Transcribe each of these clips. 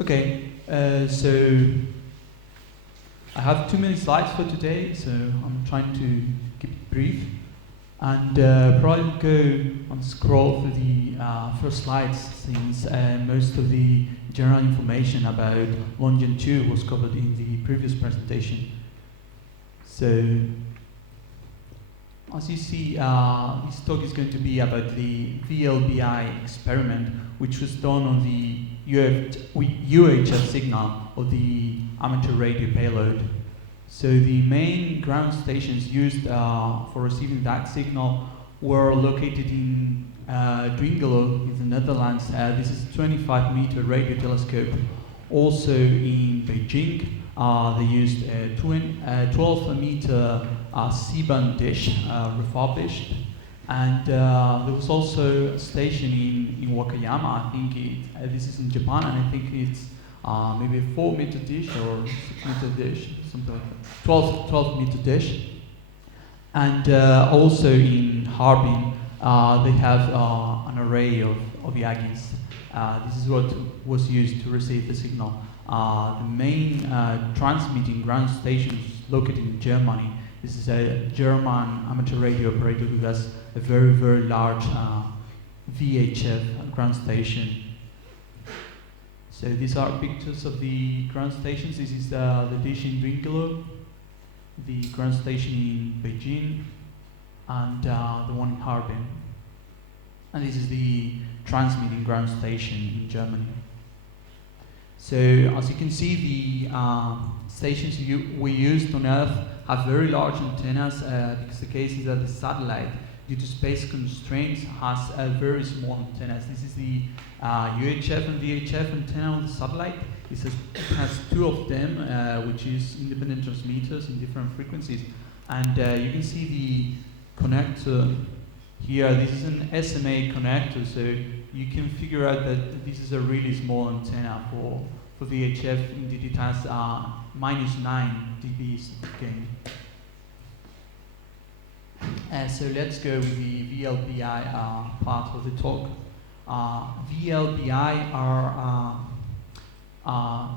Okay, so I have too many slides for today, so I'm trying to keep it brief. And probably go and scroll through the first slides, since most of the general information about Longgen 2 was covered in the previous presentation. So, as you see, this talk is going to be about the VLBI experiment, which was done on the UHF signal of the amateur radio payload. So the main ground stations used for receiving that signal were located in Dwingelo in the Netherlands. This is a 25-meter radio telescope. Also in Beijing, they used a 12-meter C-band dish, refurbished. And there was also a station in Wakayama. I think this is in Japan, and I think it's maybe a 4-meter dish or 6-meter dish, something like that. 12-meter dish. And also in Harbin, they have an array of Yagis. This is what was used to receive the signal. The main transmitting ground station is located in Germany. This is a German amateur radio operator who has a very, very large VHF ground station. So these are pictures of the ground stations. This is the dish in Dwingelo, the ground station in Beijing, and the one in Harbin. And this is the transmitting ground station in Germany. So as you can see, the stations we used on Earth have very large antennas, because the case is that the satellite, due to space constraints, has very small antennas. This is the UHF and VHF antenna on the satellite. It has two of them, which is independent transmitters in different frequencies. And you can see the connector here. This is an SMA connector, so you can figure out that this is a really small antenna for VHF. Indeed, it has -9 dB gain. So let's go with the VLBI part of the talk. VLBI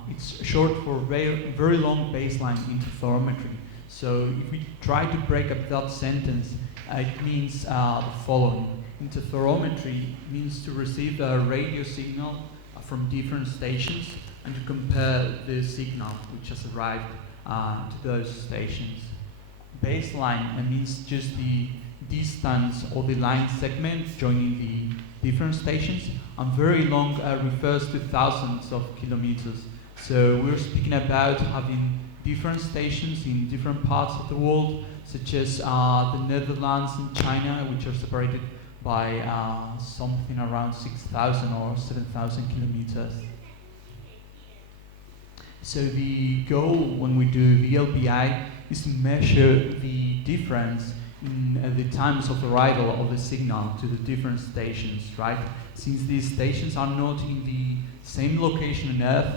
it's short for very long baseline interferometry. So if we try to break up that sentence, it means the following. Interferometry means to receive a radio signal from different stations and to compare the signal which has arrived to those stations. Baseline means just the distance or the line segment joining the different stations, and very long refers to thousands of kilometers. So we're speaking about having different stations in different parts of the world, such as the Netherlands and China, which are separated by something around 6,000 or 7,000 kilometers. So the goal when we do VLBI is to measure the difference in the times of arrival of the signal to the different stations, right? Since these stations are not in the same location on Earth,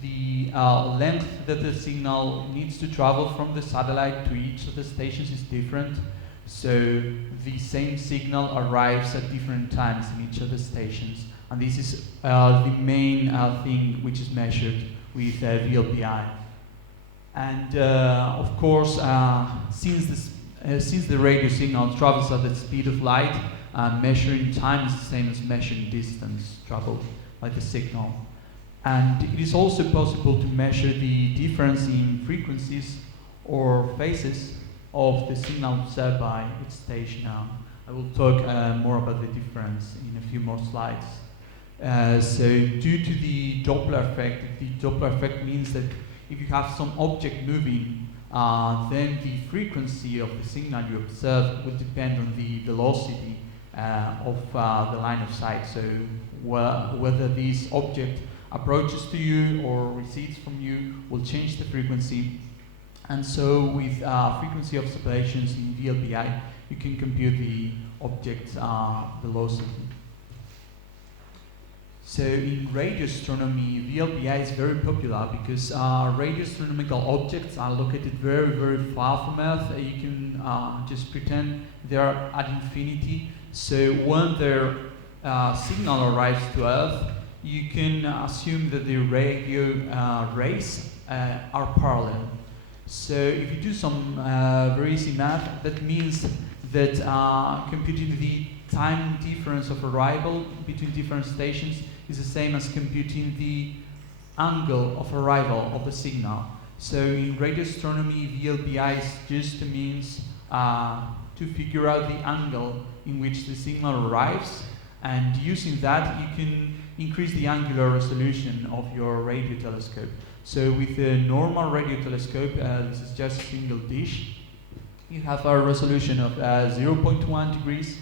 the length that the signal needs to travel from the satellite to each of the stations is different. So the same signal arrives at different times in each of the stations. And this is the main thing which is measured with VLBI. And of course, since the radio signal travels at the speed of light, measuring time is the same as measuring distance traveled by the signal. And it is also possible to measure the difference in frequencies or phases of the signal observed by its station. I will talk more about the difference in a few more slides. So due to the Doppler effect means that if you have some object moving, then the frequency of the signal you observe will depend on the velocity of the line of sight. So whether this object approaches to you or recedes from you will change the frequency. And so with frequency observations in VLBI, you can compute the object's velocity. So in radio astronomy, VLBI is very popular because radio astronomical objects are located very, very far from Earth. You can just pretend they are at infinity. So when their signal arrives to Earth, you can assume that the radio rays are parallel. So if you do some very easy math, that means that computing the time difference of arrival between different stations is the same as computing the angle of arrival of the signal. So in radio astronomy, VLBI just means to figure out the angle in which the signal arrives, and using that you can increase the angular resolution of your radio telescope. So with a normal radio telescope, this is just a single dish, you have a resolution of 0.1 degrees,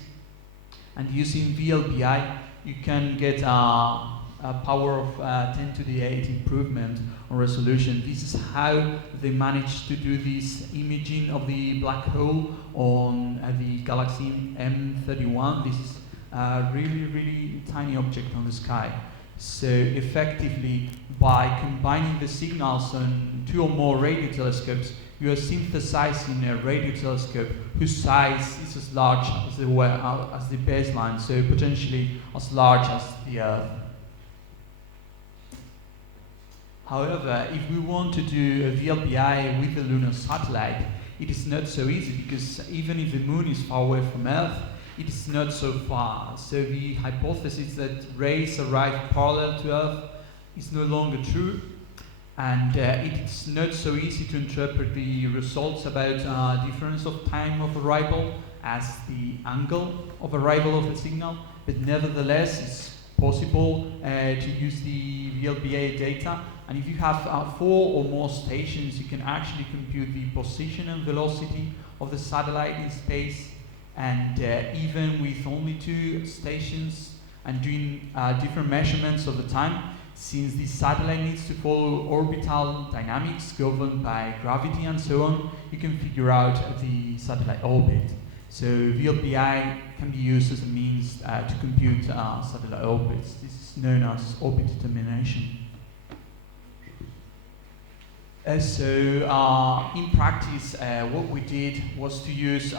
and using VLBI you can get a power of 10 to the 8 improvement on resolution. This is how they managed to do this imaging of the black hole on the galaxy M31. This is a really, really tiny object on the sky. So effectively, by combining the signals on 2 or more radio telescopes, you are synthesizing a radio telescope whose size is as large as the baseline, so potentially as large as the Earth. However, if we want to do a VLBI with a lunar satellite, it is not so easy, because even if the moon is far away from Earth, it is not so far. So the hypothesis that rays arrive parallel to Earth is no longer true, and it's not so easy to interpret the results about difference of time of arrival as the angle of arrival of the signal, but nevertheless it's possible to use the VLBI data. And if you have 4 or more stations, you can actually compute the position and velocity of the satellite in space. And even with only 2 stations and doing different measurements of the time, since the satellite needs to follow orbital dynamics governed by gravity and so on, you can figure out the satellite orbit. So VLBI can be used as a means to compute satellite orbits. This is known as orbit determination. So in practice, what we did was to use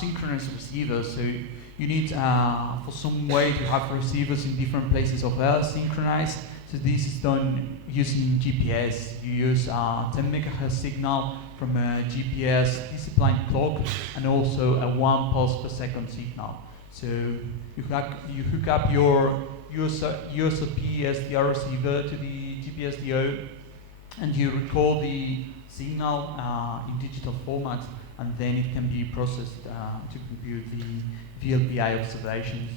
synchronous receivers. So you need, for some way, to have receivers in different places of Earth synchronized. So this is done using GPS. You use 10 MHz signal from a GPS disciplined clock, and also a 1 pulse per second signal. So you hook up your USOP SDR receiver to the GPS DO, and you record the signal in digital format, and then it can be processed to compute the VLBI observations.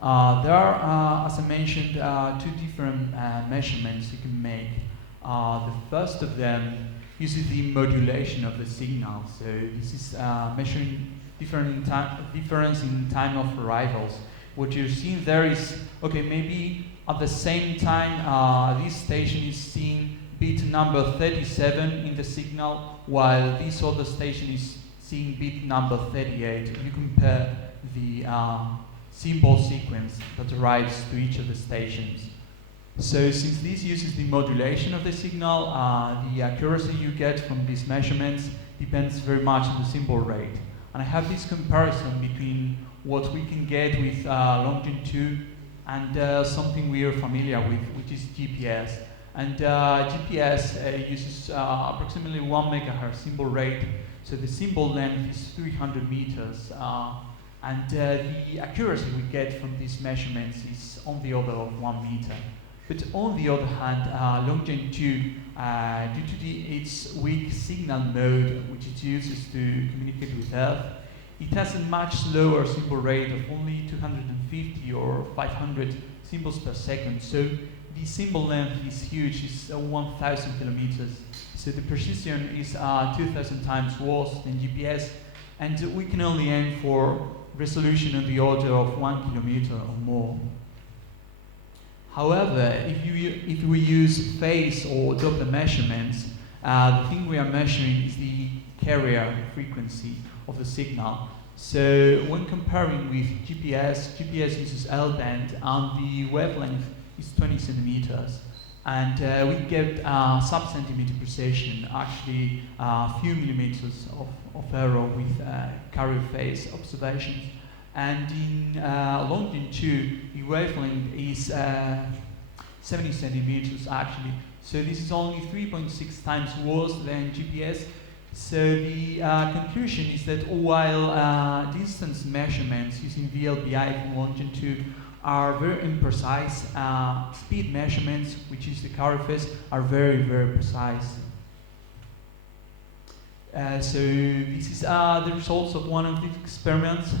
There are, as I mentioned, 2 different measurements you can make. The first of them uses the modulation of the signal. So this is measuring difference in time of arrivals. What you're seeing there is, okay, maybe at the same time this station is seeing bit number 37 in the signal, while this other station is seeing bit number 38. You compare the symbol sequence that arrives to each of the stations. So since this uses the modulation of the signal, the accuracy you get from these measurements depends very much on the symbol rate. And I have this comparison between what we can get with longitude and something we are familiar with, which is GPS. And GPS uses approximately 1 MHz symbol rate, so the symbol length is 300 meters. And the accuracy we get from these measurements is on the order of 1 meter. But on the other hand, longitude, due to its weak signal mode, which it uses to communicate with Earth, it has a much slower symbol rate of only 250 or 500 symbols per second. So the symbol length is huge, it's 1,000 kilometers. So the precision is 2,000 times worse than GPS, and we can only aim for resolution on the order of 1 kilometer or more. However, if we use phase or Doppler measurements, the thing we are measuring is the carrier frequency of the signal. So when comparing with GPS uses L-band, and the wavelength is 20 centimeters. And we get sub-centimeter precision, actually a few millimeters of error with carrier phase observations. And in longitude, the wavelength is 70 centimeters actually. So this is only 3.6 times worse than GPS. So the conclusion is that while distance measurements using VLBI from longitude are very imprecise, speed measurements, which is the RFS, are very, very precise. So this is the results of one of these experiments.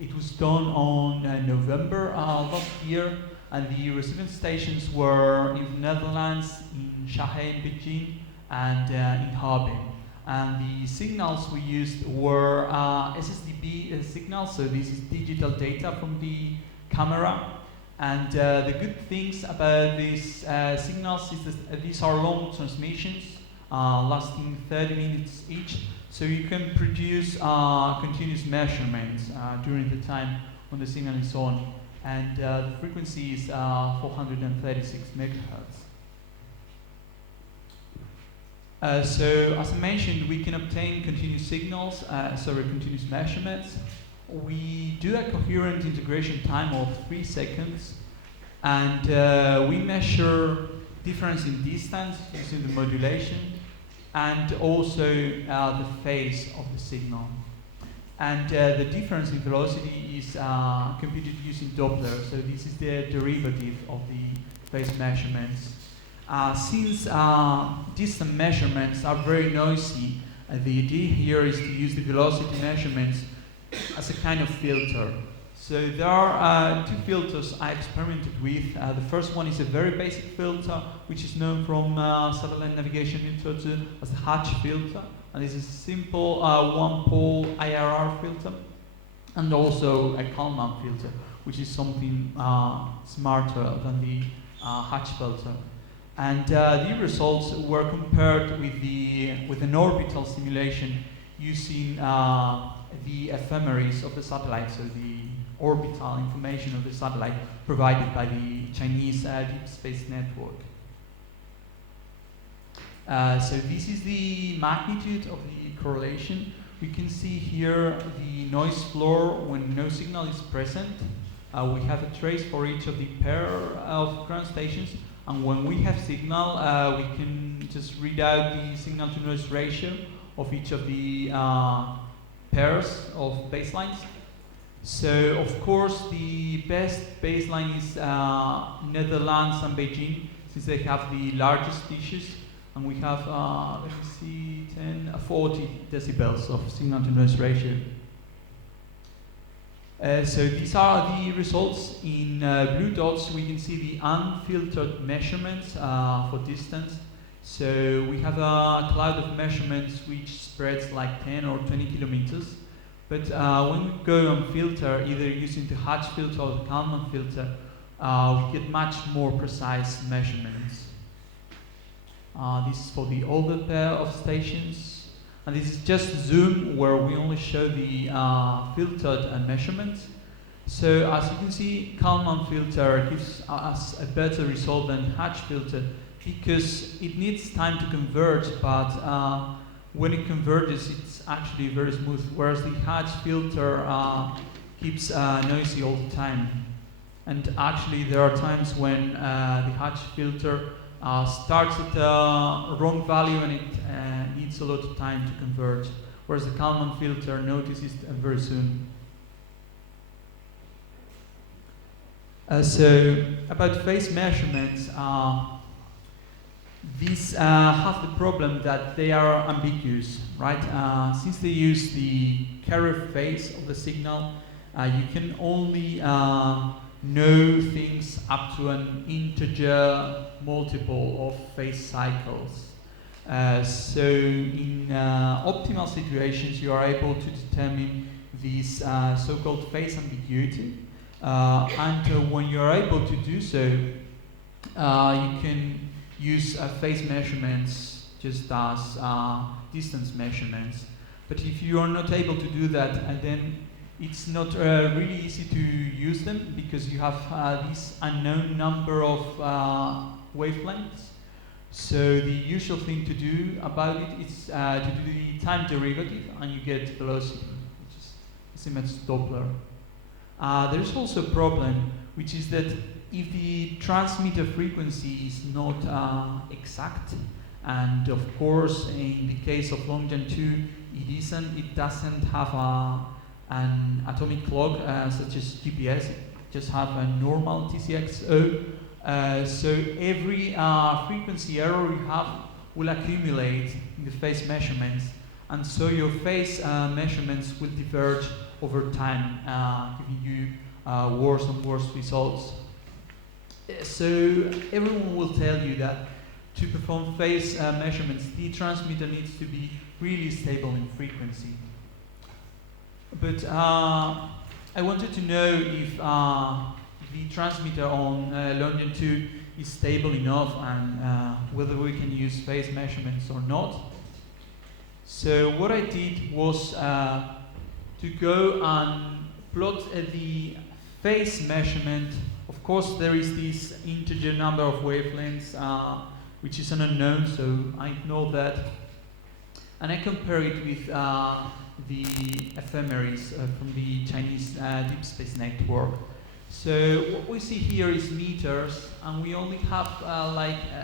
It was done on November last year, and the receiving stations were in the Netherlands, in Shanghai, in Beijing, and in Harbin. And the signals we used were SSDB signals, so this is digital data from the camera. And the good things about these signals is that these are long transmissions, lasting 30 minutes each, so you can produce continuous measurements during the time when the signal is on. And the frequency is 436 megahertz. So, as I mentioned, we can obtain continuous signals, continuous measurements. We do a coherent integration time of 3 seconds, and we measure difference in distance using the modulation, and also the phase of the signal. And the difference in velocity is computed using Doppler, so this is the derivative of the phase measurements. Since distant measurements are very noisy, the idea here is to use the velocity measurements as a kind of filter. So there are 2 filters I experimented with. The first one is a very basic filter, which is known from satellite navigation literature as the Hatch filter. And this is a simple one-pole IRR filter, and also a Kalman filter, which is something smarter than the Hatch filter. And the results were compared with an orbital simulation using the ephemeris of the satellite, so the orbital information of the satellite provided by the Chinese Deep Space Network. So this is the magnitude of the correlation. We can see here the noise floor when no signal is present. We have a trace for each of the pair of ground stations, and when we have signal, we can just read out the signal to noise ratio of each of the pairs of baselines. So of course the best baseline is Netherlands and Beijing, since they have the largest dishes, and we have, 40 decibels of signal to noise ratio. So these are the results. In blue dots we can see the unfiltered measurements for distance. So we have a cloud of measurements which spreads like 10 or 20 kilometers. But when we go on filter, either using the Hatch filter or the Kalman filter, we get much more precise measurements. This is for the older pair of stations. And this is just zoom, where we only show the filtered measurements. So as you can see, Kalman filter gives us a better result than Hatch filter, because it needs time to converge, but when it converges, it's actually very smooth, whereas the Hatch filter keeps noisy all the time. And actually, there are times when the Hatch filter starts at the wrong value and it needs a lot of time to converge, whereas the Kalman filter notices it very soon. So about phase measurements, these have the problem that they are ambiguous, right? Since they use the carrier phase of the signal, you can only know things up to an integer multiple of phase cycles. So in optimal situations, you are able to determine this so-called phase ambiguity. And when you are able to do so, you can use phase measurements just as distance measurements. But if you are not able to do that, then it's not really easy to use them, because you have this unknown number of wavelengths. So the usual thing to do about it is to do the time derivative, and you get velocity, which is similar to Doppler. There's also a problem, which is that if the transmitter frequency is not exact, and of course in the case of long gen 2 it doesn't have an atomic clock such as GPS, it just have a normal TCXO, so every frequency error you have will accumulate in the phase measurements, and so your phase measurements will diverge over time, giving you worse and worse results. So everyone will tell you that to perform phase measurements, the transmitter needs to be really stable in frequency. But I wanted to know if the transmitter on Longgen 2 is stable enough, and whether we can use phase measurements or not. So what I did was to go and plot the phase measurement. Of course, there is this integer number of wavelengths, which is an unknown, so I ignore that. And I compare it with the ephemeris from the Chinese Deep Space Network. So what we see here is meters, and we only have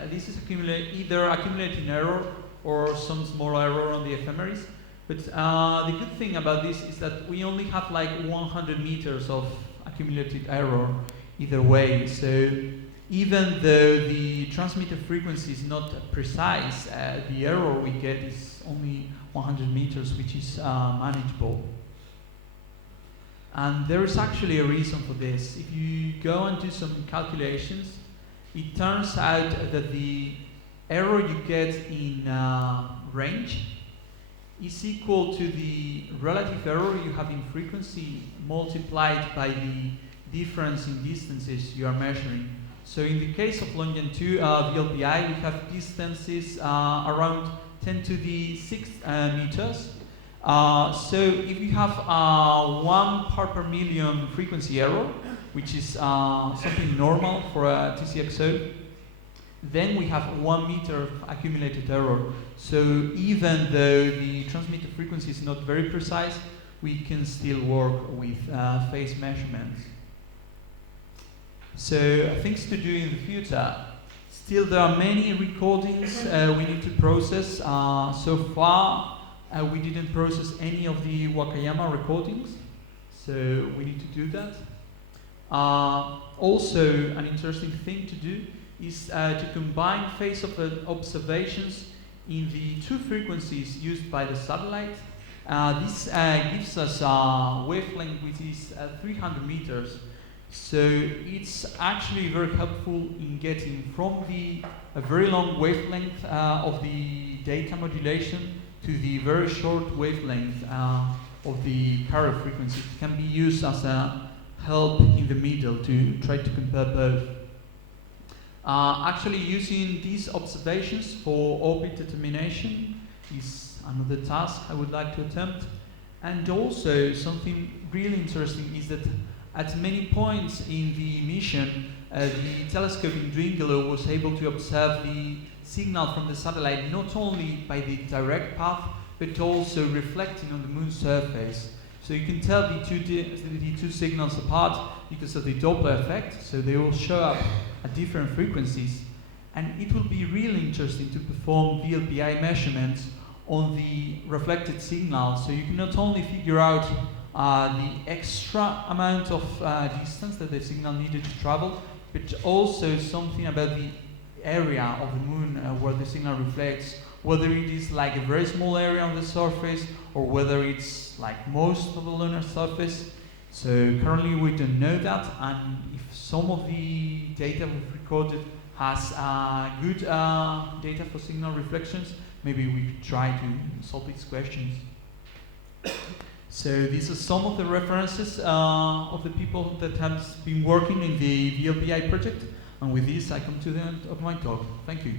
this is either accumulating error or some small error on the ephemeris. But the good thing about this is that we only have like 100 meters of accumulated error either way. So even though the transmitter frequency is not precise, the error we get is only 100 meters, which is manageable. And there is actually a reason for this. If you go and do some calculations, it turns out that the error you get in range is equal to the relative error you have in frequency multiplied by the difference in distances you are measuring. So in the case of Longgen 2 VLBI, we have distances around 10 to the 6th meters. So if you have 1 part per million frequency error, which is something normal for a TCXO, then we have 1 meter of accumulated error. So even though the transmitter frequency is not very precise, we can still work with phase measurements. So things to do in the future. Still, there are many recordings we need to process. So far, we didn't process any of the Wakayama recordings, so we need to do that. Also, an interesting thing to do is to combine phase observations in the 2 frequencies used by the satellite. This gives us a wavelength which is 300 meters. So it's actually very helpful in getting from the very long wavelength of the data modulation to the very short wavelength of the carrier frequency. It can be used as a help in the middle to try to compare both. Actually, using these observations for orbit determination is another task I would like to attempt. And also, something really interesting is that at many points in the mission, the telescope in Dwingelo was able to observe the signal from the satellite not only by the direct path, but also reflecting on the moon's surface. So you can tell the two signals apart because of the Doppler effect, so they will show up at different frequencies. And it will be really interesting to perform VLBI measurements on the reflected signal, so you can not only figure out the extra amount of distance that the signal needed to travel, but also something about the area of the moon where the signal reflects, whether it is like a very small area on the surface or whether it's like most of the lunar surface. So currently we don't know that, and if some of the data we've recorded has good data for signal reflections, maybe we could try to solve these questions. So these are some of the references of the people that have been working in the VLBI project, and with this I come to the end of my talk. Thank you.